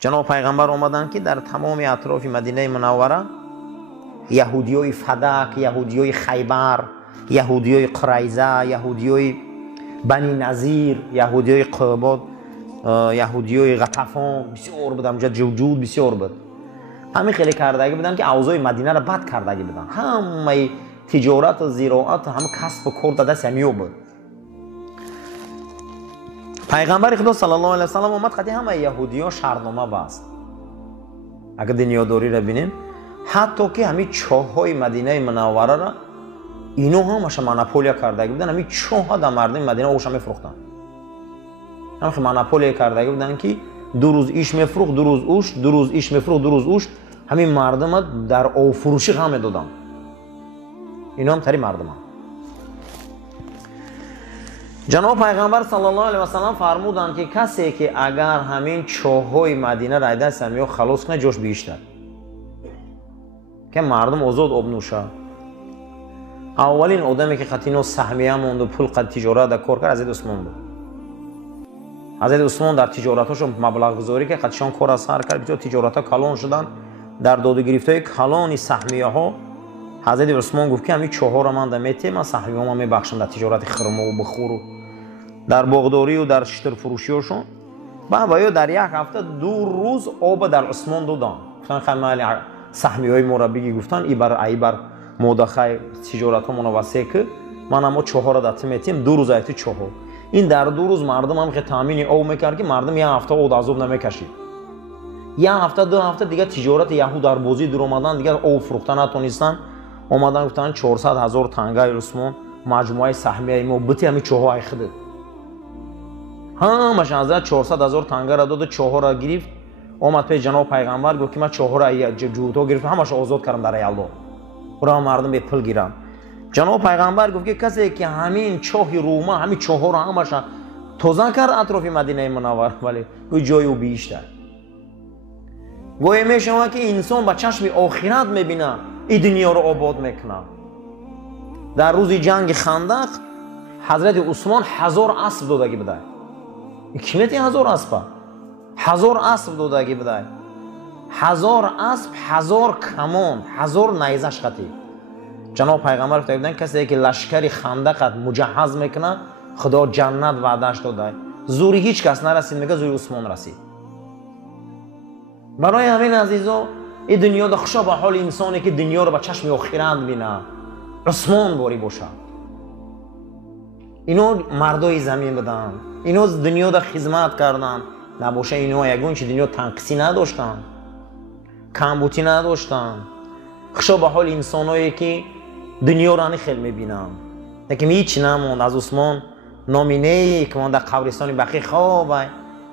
جناب پیغمبر آمدن که در تمام اطراف مدینه منوره یهودیای فدک، یهودیای خیبر، یهودیای قریظه، یهودیای بنی نظیر، یهودیای قباد، یهودیای غطفان بسیار بود. اونجا جوجود بسیار بود. همین خیلی کردگی بودن که اوضاع مدینه را بد کردگی بودن. همه تجارت و زراعت، همه کسب و کار دست همیو بود. پیغمبر خدا صلی الله علیه و سلم اومد خاطر همه یهودی‌ها شرطنامه بست. اگر دنیاداری را ببینیم، حتی که همین چاه‌های مدینه منوره را اینو همش مونوپولیا کردگی بودن. همین چاه‌ها در مردم مدینه اوش میفروختن. همین مونوپولیا کردگی بودن که دو روز ایش میفروخت، دو روز اوش، دو روز ایش میفروخت، دو روز اوش. همین مردم در او فروشی هم دادن. اینا هم تری مردم هم. جناب پیغمبر صلی الله علیه و سلم فرمودند که کسی که اگر همین چاه‌های مدینه را دست همیو خلاص کنه جوش بیشتر که مردم آزاد آب نوشه. اولین آدمی که خطینو سهمیه موند و پول قد تجارت در کار کرد حضرت عثمان بود. حضرت عثمان در تجارتاش مبلغ گذاری که خطشان کار از سر کرد، بسیار تجارت‌ها کلان شدن. در داد و گرفت‌های کلان سهمیه‌ها حضرت عثمان گفت که همین چهار را من دمیته، من سهمیه‌ام میبخشم در تجارت خرما و بخور و در باغداری و در شتر فروشیشون. بعد در یک هفته 2 روز آب در عثمان دادن. گفتن خیلی سهمیه‌های مربی گفتن ای بر مدخل تجارت‌ها منوسه که من اما 4 را داده میتیم 2 روز ایت 4. این در 2 روز مردم هم که تامین او میکرد که مردم یک هفته او عذاب نمیکشید. یک هفته 2 هفته دیگه تجارت یهود در بازی در اومدن، دیگه او فروختن نتونستن. اومدن گفتن 400,000 تنگه عثمان مجموعه سهمیه ما بتی همین 4 خدت. همش از 400,000 تنگه را داد و 4 را گرفت. اومد به جناب پیغمبر گفت که من 4 را جوتا گرفت همش آزاد کردم در یلدا. برای مردم به پول گیرم. جناب پیغمبر گفت که کسی که همین چاه روما همین 4 را همش توزیع کرد اطراف مدینه منوره، ولی کوئی جای او بیشتر. گویا میشوند که انسان با چشم آخرت میبینه این دنیا رو آباد میکنه. در روز جنگ خندق حضرت عثمان 1000 اسب دادگی بده. کی میتی 1000 اسب؟ 1000 اسب دادگی بده. 1000 اسب، 1000 کمان، 1000 نیزه شقتی. جناب پیغمبر فرمودند کسی که لشکری خندق مجهز میکنه خدا جنت وعدهش داده. زوری هیچ کس نرسید، میگه زوری عثمان رسید. برای همین عزیزا این دنیا خوشا به حال انسانی که دنیا رو با چشم آخرت بینه. عثمان باری باشه. اینو مردای زمین بدن. اینو دنیا رو خدمت کردن. نباشه اینو یگون چه دنیا تنقصی نداشتن. کمبودی نداشتن. خوشا به حال انسانایی که دنیا رو خیلی میبینن. لیکن هیچ نموند از عثمان نامینه‌ای که من در قبرستان بقیع خوابه.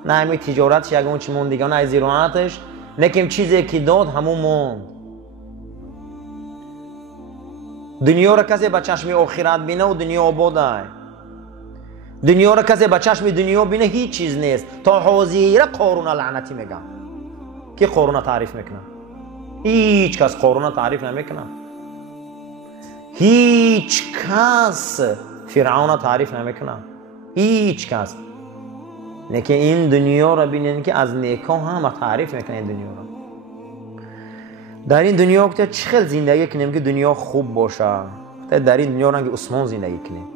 نه همین تجارتش یگون چه موند دیگه، نه زراعتش، لیکن چیزی که داد همون موند. دنیا را کسی با چشم آخرت بینه و دنیا آباده. دنیا را کسی با چشم دنیا بینه هیچ چیز نیست. تا حاضیره قارون لعنتی میگن. که قارون تعریف میکنه؟ هیچ کس قارون تعریف نمیکنه. هیچ کس فرعون تعریف نمیکنه. هیچ کس. لیکن این دنیا را بینین که از نیکا هم تعریف میکنه. این دنیا را در این دنیا که چقدر زندگی کنیم که دنیا خوب باشه. در این دنیا رنگ عثمان زندگی کنیم.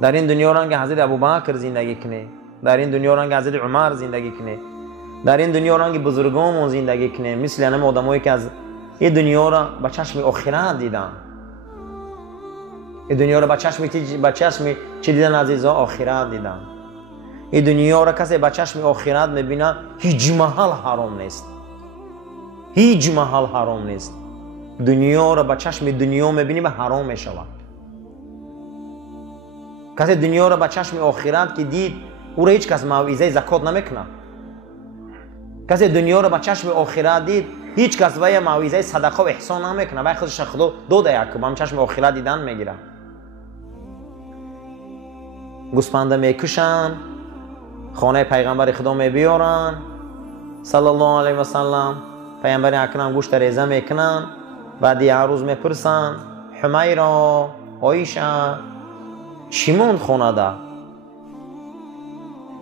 در این دنیا رنگ حضرت ابوبکر زندگی کنیم. در این دنیا رنگ حضرت عمر زندگی کنیم. در این دنیا رنگ بزرگان زندگی کنیم. مثل همه آدمایی که از این دنیا را با چشم آخرت دیدن. این دنیا را با چشم چه دیدن عزیزا؟ آخرت دیدن. این دنیا را کسی با چشم آخرت میبینه هیچ محل حرام نیست. هیچ محل حرام نیست. دنیا را با چشم دنیا میبینی به حرام میشود. کسی دنیا را با چشم آخرت که دید او را هیچ کس موعظه زکات نمیکنه. کسی دنیا را با چشم آخرت دید هیچ کس وی موعظه صدقه و احسان نمیکنه. وی خودش خدا داده یک با چشم آخرت دیدن میگیره. گوسفند میکشن، خانه پیغمبر خدا میبیارن صلی الله علیه و سلم. پیغمبر اکرم گوشت ریزه میکنن. بعد یه روز میپرسن حمیرا، عایشه چی موند خونه ده؟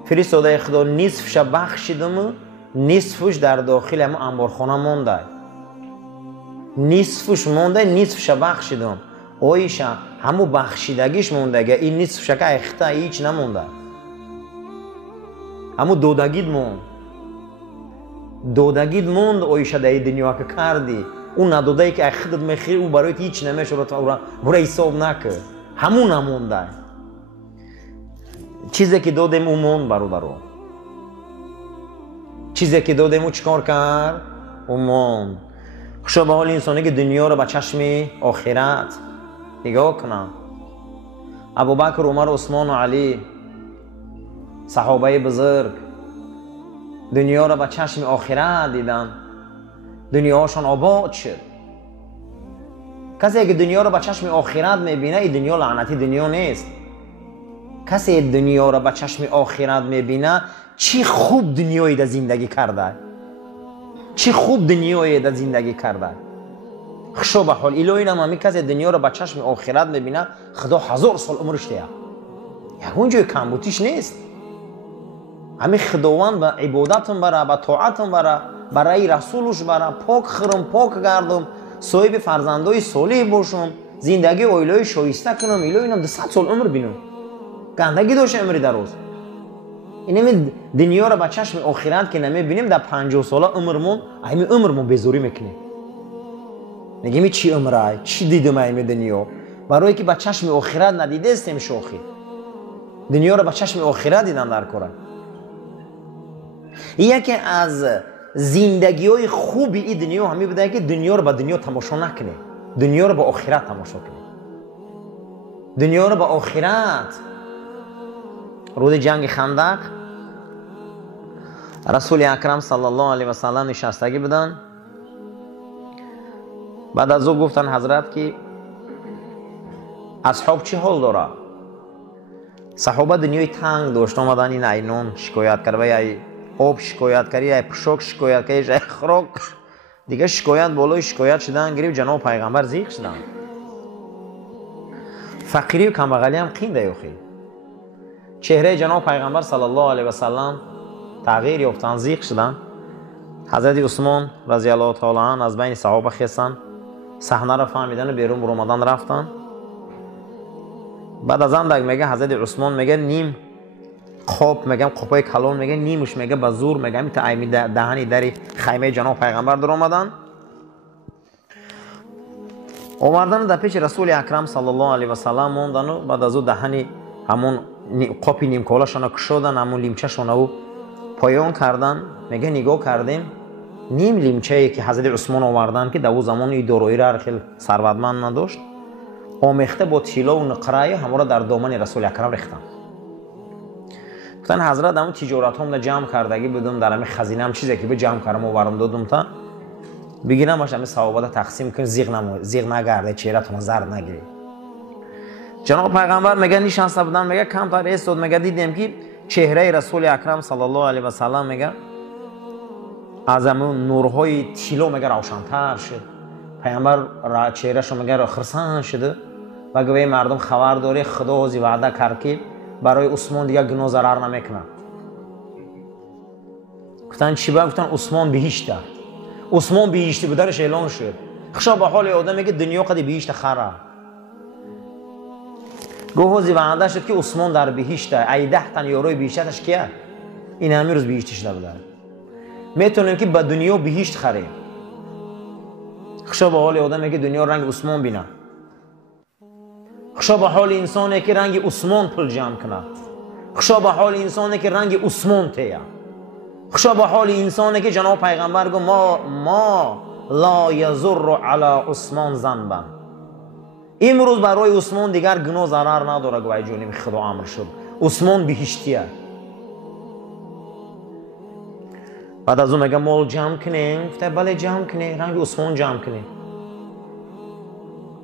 فرستاده خدا نصف شب بخشیدم نصفش در داخل همون انبارخانه مونده، نصفش مونده، نصفش بخشیدم. اویشا همون بخشیدگیش مونده، گه این نصفش که اخته هیچ نمونده، همون دودگید موند، دودگید موند. اویشا در دنیا که کردی اون ندودهی که اخدت مخیر او برایت هیچ نمیشه، برای حساب نکرد، همون نمونده. چیزی که دادیم اون موند برادرو، چیزی که دادیم اون چکار کرد؟ اون موند. خوشا به حال انسانی که دنیا رو به چشم آخرت نگاه کنن. ابوبکر، عمر، عثمان و علی، صحابه بزرگ دنیا رو به چشم آخرت دیدن، دنیاشون آباد شد. کسی که دنیا رو به چشم آخرت میبینه، این دنیا لعنتی دنیا نیست. کسی دنیا رو به چشم آخرت میبینه، چی خوب دنیایی در زندگی کرده، چی خوب دنیایی در زندگی کرده. خوشا به حال الهی نمی کسی دنیا رو به چشم آخرت میبینه، خدا 1000 سال عمرش ده، یکون جای کمبودیش نیست. همین خداوند به عبادتم بره، به طاعتم بره، برای رسولش بره، پاک خرم، پاک گردم، صاحب فرزندای صالح باشم، زندگی اویلای شایسته کنم، الهی اینم 100 سال عمر بینم، گندگی داشت عمری دراز. اینم دنیا رو به چشم آخرت که نمیبینیم، در 50 ساله عمرمون، همین عمرمون بزوری میکنیم. میگیم چی عمره، چی دیدم همین دنیا، برای که به چشم آخرت ندیده استیم شوخی. دنیا رو به چشم آخرت دیدن در کاره. یکی از زندگی های خوبی این دنیا همین بوده که دنیا رو به دنیا تماشا نکنه، دنیا رو به آخرت تماشا کنه. دنیا رو به آخرت. روز جنگ خندق رسول اکرم صلی الله علیه و سلم نشستگی بودن. بعد از او گفتن حضرت که اصحاب چی حال داره؟ صحابه دنیای تنگ داشت، آمدن این اینون شکایت کرد، ای آب شکایت کردی، ای پشک شکایت کردی، ای خراک دیگه شکایت بالای شکایت شدن، گریب جناب پیغمبر زیغ شدن. فقیری و کمبغلی هم قینده یوخی. چهره جناب پیغمبر صلی الله علیه و سلم تغییر یافتن، زیغ شدن. حضرت عثمان رضی الله تعالی عنه از بین صحابه خستن، صحنه را فهمیدن و بیرون برآمدن رفتن. بعد از اندک میگه حضرت عثمان میگه نیم خواب، میگم قپای کلان، میگه نیمش میگه به زور میگم تا ایمی دهنی در خیمه جناب پیغمبر در آمدن. اومدن در پیش رسول اکرم صلی الله علیه و سلم موندن و بعد از او دهنی همون قپی نیم کالاشون کشودن، همون لیمچه‌شون رو پایان کردن. میگه نگاه کردیم نیم لیمچه‌ای که حضرت عثمان آوردن که در اون زمان این دارایی را خیلی ثروتمند نداشت، آمیخته با طلا و نقره همه را در دامن رسول اکرم ریختن. گفتن حضرت همون تجارت هم جمع کردگی بودم، در همین خزینه هم چیزی که به جمع کردم آوردم دادم تا بگیرم باشه همین ثوابات تقسیم کن، زیغ نگرده، چهره‌تون زرد نگیری. جناب پیغمبر میگه نشسته بودن، میگه کم تا ایستاد، میگه دیدیم که چهره رسول اکرم صلی الله علیه و سلم میگه از همون نورهای طلا میگه روشن‌تر شد. پیغمبر چهره‌شو میگه خرسان شده و گویا مردم خبر داره خدا از وعده کرد که برای عثمان دیگه گناه ضرر نمیکنه. گفتن چی با؟ گفتن عثمان بهشته. عثمان بهشتی بودنش اعلان شد. خوشا به حال آدمی که دنیا قد بهشت خره. گوهوزی وعده شد که عثمان در بهشته، ای 10 تن یاروی بهشتش کیه؟ این همین روز بهشتش بوده. میتونیم که به دنیا بهشت خریم. خوشا به حال آدمی که دنیا رنگ عثمان بینه. خوشا به حال انسانی که رنگ عثمان پول جمع کنه. خوشا به حال انسانی که رنگ عثمان تیه. خوشا به حال انسانی که جناب پیغمبر گفت ما لا یضر علی عثمان ذنبا. امروز برای عثمان دیگر گناه ضرر نداره. گویا جونیم خدا امر شد عثمان بهشتیه. بعد از اون میگه مال جمع کنیم. گفته بله جمع کنیم، رنگ عثمان جمع کنیم.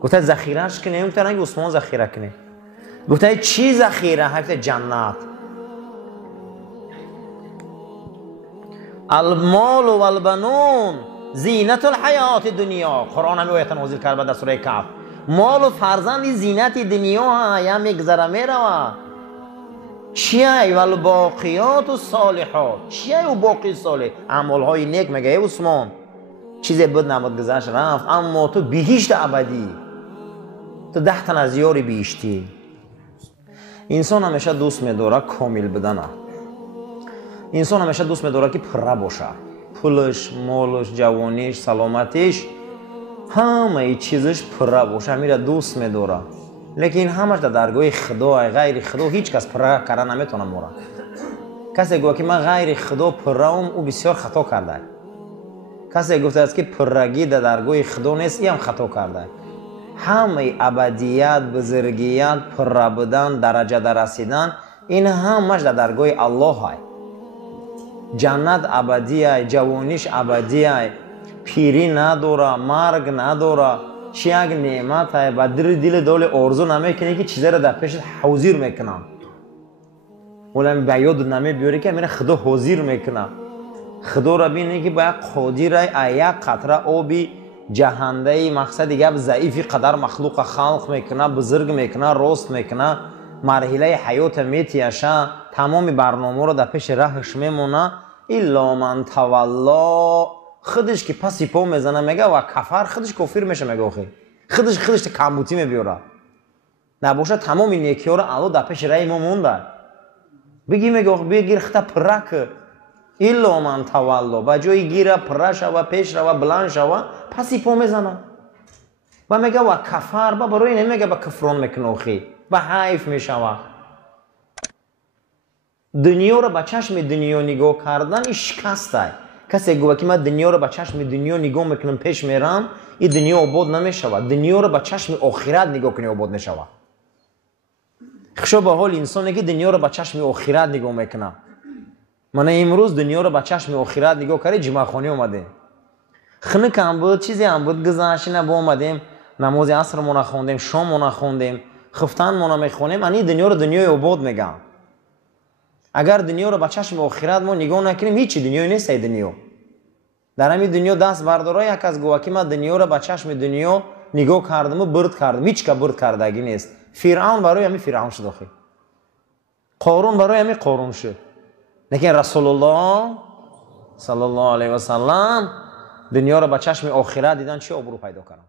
گفته ذخیره‌اش کنیم. گفته رنگ عثمان ذخیره کنیم. گفته چی ذخیره؟ گفته جنت. المال و البنون زینت الحیات دنیا. قرآن همین آیت نازل کرد در سوره کهف. مال و فرزند زینت دنیا ها، یا میگذره میره. چیه والباقیات الصالحات؟ چیه او باقی صالح؟ اعمالهای نیک مگه ای عثمان؟ چیزی بود نماد گذشت رفت، اما تو بهشت ابدی، تو 10 تن از یاری بهشتی. انسان همیشه دوست می‌داره کامل بدن. انسان همیشه دوست می‌داره که پره باشه. پولش، مالش، جوانیش، سلامتیش، همه چیزش پره باشه، میره دوست می‌داره. لیکن همش در درگاه خدا، غیر خدا هیچ کس پره کردن نمیتونه موره. کسی گفت که من غیر خدا پره‌ام، او بسیار خطا کرده. کسی گفته است که پرگی در درگاه خدا نیست، این هم خطا کرده. همه ابدیت، بزرگیت، پره بودن، درجه در رسیدن، این همش در درگاه الله های. جنت ابدیه، جوانیش ابدیه، پیری نداره، مرگ نداره، چی یک نعمت های. و دل دول ارزو نمیکنی که چیزی را در پیش حاضر میکنم، ولی به یاد نمیبیاری که میره خدا حاضر میکنه. خدا را بینی که باید قادر یک قطره آبی جهنده، مقصد دیگه ضعیفی قدر مخلوق خلق میکنه، بزرگ میکنه، راست میکنه، مرحله حیات میتیشه، تمام برنامه رو در پیش رهش میمونه. الا من تولا، خودش که پسی پا میزنه میگه و کفر، خودش کافر میشه میگه آخی، خودش کمبوتی میبیاره. نباشه تمام این نیکی ها رو الله در پیش رای ما مونده. بگی میگه بگیر خطا پرک، الا من تولا، با جای گیره پره شوه، پیش روه، بلند شوه، پسی پا میزنه و میگه و کفر. با برای نمیگه با کفران میکنه خی، با حیف میشوه. دنیا رو با چشم دنیا نگاه کردن این شکسته. کسی گوه که من دنیا رو با چشم دنیا نگاه میکنم پیش میرم، این دنیا آباد نمیشوه. دنیا رو با چشم آخرت نگاه کنی آباد میشوه. خشو به حال انسانی که دنیا رو با چشم آخرت نگاه میکنه. من امروز دنیا رو با چشم آخرت نگاه کردیم، جمعه خانی اومدیم، خنک هم بود، چیزی هم بود، گذشتی نبا اومدیم، نماز عصر مون خوندیم، شام مون خوندیم، خفتن مون میخونیم. این دنیا رو دنیای آباد میگم. اگر دنیا رو با چشم آخرت ما نگاه نکنیم، هیچی دنیای نیست. دنیا در همین دنیا دست برداره. یک از گوه که من دنیا رو با چشم دنیا نگاه کردم و برد کردم، هیچ که برد کردگی نیست. فرعون برای همین فرعون شد، قارون برای همین قارون شد. لیکن رسول الله صلی الله علیه و سلم دنیا رو با چشم آخرت دیدن، چه ابرو پیدا کردن.